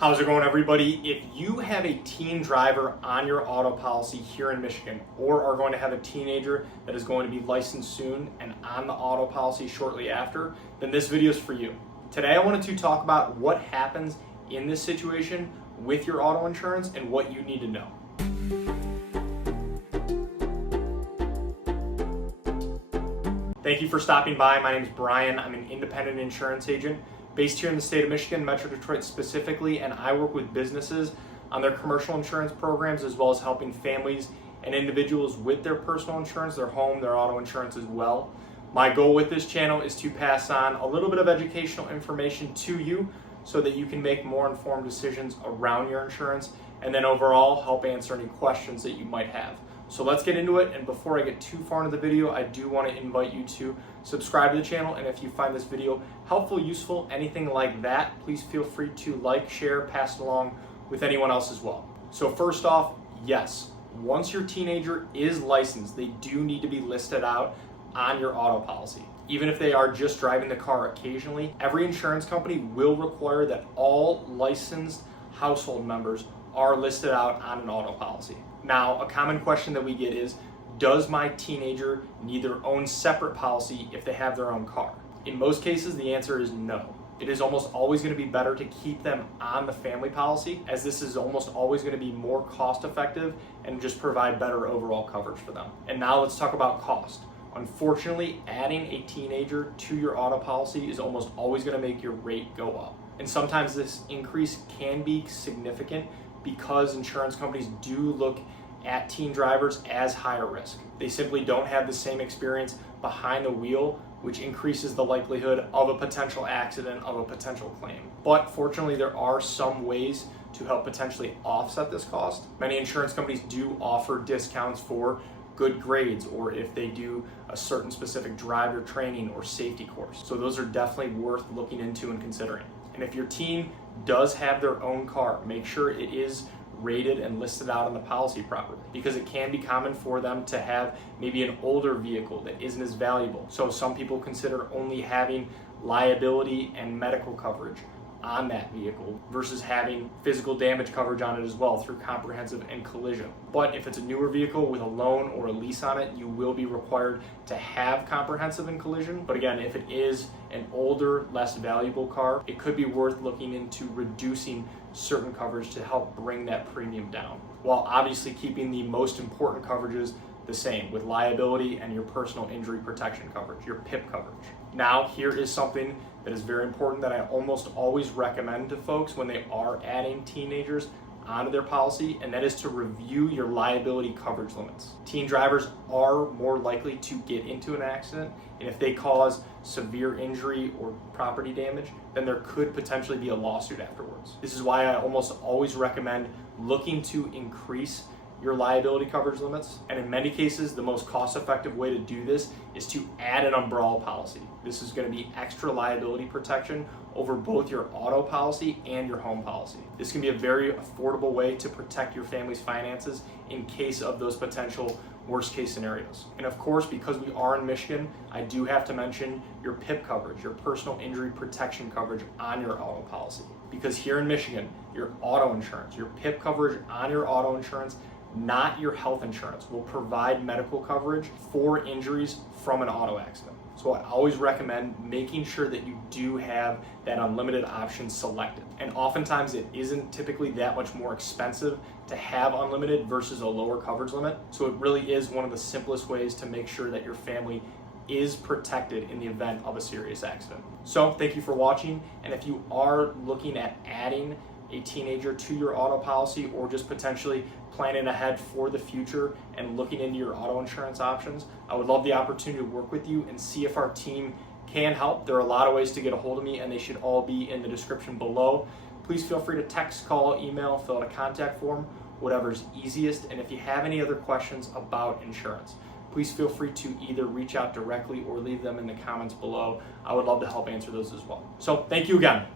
How's it going, everybody? If you have a teen driver on your auto policy here in Michigan, or are going to have a teenager that is going to be licensed soon and on the auto policy shortly after, then this video is for you. Today I wanted to talk about what happens in this situation with your auto insurance and what you need to know. Thank you for stopping by. My name is Brian. I'm an independent insurance agent based here in the state of Michigan, Metro Detroit specifically, and I work with businesses on their commercial insurance programs as well as helping families and individuals with their personal insurance, their home, their auto insurance as well. My goal with this channel is to pass on a little bit of educational information to you so that you can make more informed decisions around your insurance and then overall help answer any questions that you might have. So let's get into it, and before I get too far into the video, I do want to invite you to subscribe to the channel, and if you find this video helpful, useful, anything like that, please feel free to like, share, pass it along with anyone else as well. So first off, yes, once your teenager is licensed, they do need to be listed out on your auto policy. Even if they are just driving the car occasionally, every insurance company will require that all licensed household members are listed out on an auto policy. Now, a common question that we get is, does my teenager need their own separate policy if they have their own car? In most cases, the answer is no. It is almost always going to be better to keep them on the family policy, as this is almost always going to be more cost effective and just provide better overall coverage for them. And now let's talk about cost. Unfortunately, adding a teenager to your auto policy is almost always going to make your rate go up. And sometimes this increase can be significant because insurance companies do look at teen drivers as higher risk. They simply don't have the same experience behind the wheel, which increases the likelihood of a potential accident, of a potential claim. But fortunately, there are some ways to help potentially offset this cost. Many insurance companies do offer discounts for good grades, or if they do a certain specific driver training or safety course. So those are definitely worth looking into and considering. And if your teen does have their own car, make sure it is rated and listed out on the policy properly, because it can be common for them to have maybe an older vehicle that isn't as valuable. So some people consider only having liability and medical coverage on that vehicle versus having physical damage coverage on it as well through comprehensive and collision. But if it's a newer vehicle with a loan or a lease on it, you will be required to have comprehensive and collision. But again, if it is an older, less valuable car, it could be worth looking into reducing certain coverage to help bring that premium down, while obviously keeping the most important coverages the same with liability and your personal injury protection coverage, your PIP coverage. Now, here is something that is very important that I almost always recommend to folks when they are adding teenagers onto their policy, and that is to review your liability coverage limits. Teen drivers are more likely to get into an accident, and if they cause severe injury or property damage, then there could potentially be a lawsuit afterwards. This is why I almost always recommend looking to increase your liability coverage limits, and in many cases the most cost-effective way to do this is to add an umbrella policy. This is going to be extra liability protection over both your auto policy and your home policy. This can be a very affordable way to protect your family's finances in case of those potential worst case scenarios. And of course, because we are in Michigan, I do have to mention your PIP coverage, your personal injury protection coverage on your auto policy. Because here in Michigan, your auto insurance, your PIP coverage on your auto insurance, not your health insurance, will provide medical coverage for injuries from an auto accident. So I always recommend making sure that you do have that unlimited option selected. And oftentimes it isn't typically that much more expensive to have unlimited versus a lower coverage limit. So it really is one of the simplest ways to make sure that your family is protected in the event of a serious accident. So thank you for watching. And if you are looking at adding a teenager to your auto policy, or just potentially planning ahead for the future and looking into your auto insurance options, I would love the opportunity to work with you and see if our team can help. There are a lot of ways to get a hold of me, and they should all be in the description below. Please feel free to text, call, email, fill out a contact form, whatever's easiest. And if you have any other questions about insurance, please feel free to either reach out directly or leave them in the comments below. I would love to help answer those as well. So thank you again.